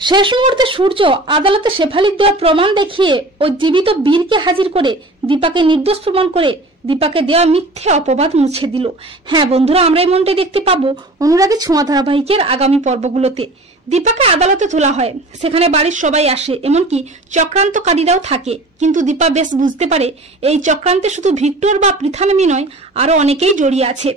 শেষ মুহূর্তে সূর্য আদালতে শেফালির দেওয়া প্রমাণ দেখিয়ে ও জীবিত বীরকে হাজির করে দীপাকে নির্দোষ প্রমাণ করে দীপাকে দেওয়া মিথ্যে অপবাদ মুছে দিল। হ্যাঁ বন্ধুরা, আমরা এমনটাই দেখতে পাবো অনুরাগী ছোঁয়া ধারাবাহিকের আগামী পর্বগুলোতে। দীপাকে আদালতে তোলা হয়, সেখানে বাড়ির সবাই আসে, এমনকি চক্রান্তকারীরাও থাকে। কিন্তু দীপা বেশ বুঝতে পারে এই চক্রান্তে শুধু ভিক্টর বা পৃথামেমি নয়, আরো অনেকেই জড়িয়ে আছে।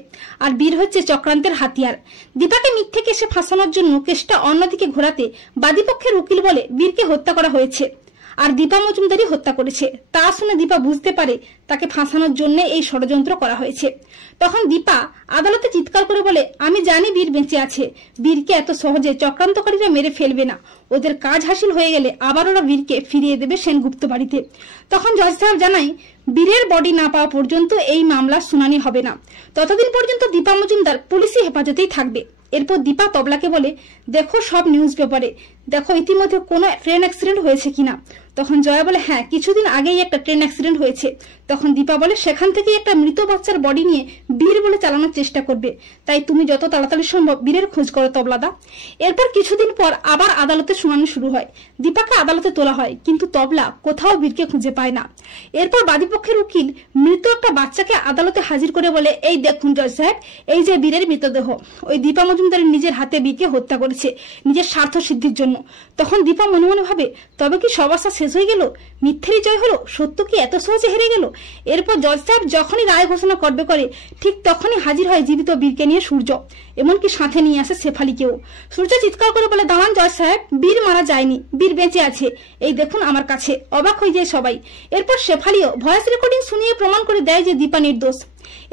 আর বীর হচ্ছে চক্রান্তের হাতিয়ার। দীপাকে মিথ্যে কেসে ফাঁসানোর জন্য কেসটা অন্যদিকে ঘোরাতে বাদীপক্ষের উকিল বলে বীরকে হত্যা করা হয়েছে আর দীপা মজুমদারই হত্যা করেছে। তা শুনে দীপা বুঝতে পারে তাকে ফাঁসানোর জন্য এই ষড়যন্ত্র করা হয়েছে। তখন দীপা আদালতে চিৎকার করে বলে, আমি জানি বীর বেঁচে আছে, বীরকে এত সহজে চক্রান্তকারীরা মেরে ফেলবে না। ওদের কাজ হাসিল হয়ে গেলে আবার ওরা বীরকে ফিরিয়ে দেবে সেনগুপ্ত বাড়িতে। তখন জজ সাহেব জানায়, বীরের বডি না পাওয়া পর্যন্ত এই মামলার শুনানি হবে না। ততদিন পর্যন্ত দীপা মজুমদার পুলিশি হেফাজতেই থাকবে। এরপর দীপা তবলাকে বলে, দেখো সব নিউজ পেপারে, দেখো ইতিমধ্যে কোনো ট্রেন অ্যাক্সিডেন্ট হয়েছে কিনা। তখন জয়া বলে, হ্যাঁ কিছুদিন আগেই একটা ট্রেন অ্যাক্সিডেন্ট হয়েছে। তখন দীপা বলে, সেখান থেকে একটা মৃত বাচ্চার বডি নিয়ে বীর বলে চালানোর চেষ্টা করবে, তাই তুমি যত তাড়াতাড়ি সম্ভব বীরের খোঁজ করো তবলাদা। এরপর কিছুদিন পর আবার আদালতে শুনানি শুরু হয়। দীপাকে আদালতে তোলা হয়, কিন্তু তবলা কোথাও বীরকে খুঁজে পায় না। এরপর বাদীপক্ষের উকিল মৃত একটা বাচ্চাকে আদালতে হাজির করে বলে, এই দেখুন জজ সাহেব, এই যে বীরের মৃতদেহ, ওই দীপা মজুমদার নিজের হাতে বীরকে হত্যা করেছে নিজের স্বার্থ সিদ্ধির জন্য। তখন দীপা মনে মনে ভাবে, তবে কি সব আশা শেষ হয়ে গেল? মিথ্যেরই জয় হলো? সত্য কি এত সহজে হেরে গেল? এরপর জজ সাহেব যখনই রায় ঘোষণা করবে করে, ঠিক তখনই হাজির হয় জীবিত বীরকে নিয়ে সূর্য, এমনকি সাথে নিয়ে আসে শেফালিকেও। সূর্য চিৎকার করে বলে, দাঁড়ান জজ সাহেব, বীর মারা যায়নি, বীর বেঁচে আছে, এই দেখুন আমার কাছে। অবাক হয়ে যায় সবাই। এরপর শেফালিও ভয়েস রেকর্ডিং শুনিয়ে প্রমাণ করে দেয় যে দীপা নির্দোষ।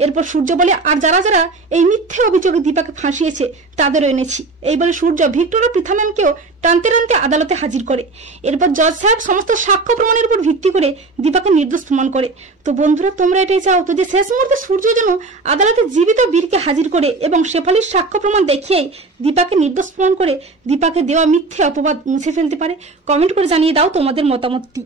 এরপর সূর্য বলে, আর যারা যারা এই মিথ্যে অভিযোগে দীপাকে ফাঁসিয়েছে তাদেরও এনেছি। এই বলে সূর্য ভিক্টর ও পৃথামেমকেও টানতে টানতে আদালতে হাজির করে। এরপর জজ সাহেব সমস্ত সাক্ষ্য প্রমাণের উপর ভিত্তি করে দীপাকে নির্দোষ প্রমাণ করে। তো বন্ধুরা, তোমরা এটাই চাও তো যে শেষ মুহূর্তে সূর্য যেন আদালতে জীবিত বীরকে হাজির করে এবং শেফালির সাক্ষ্য প্রমাণ দেখিয়েই দীপাকে নির্দোষ প্রমাণ করে দীপাকে দেওয়া মিথ্যে অপবাদ মুছে ফেলতে পারে? কমেন্ট করে জানিয়ে দাও তোমাদের মতামতটি।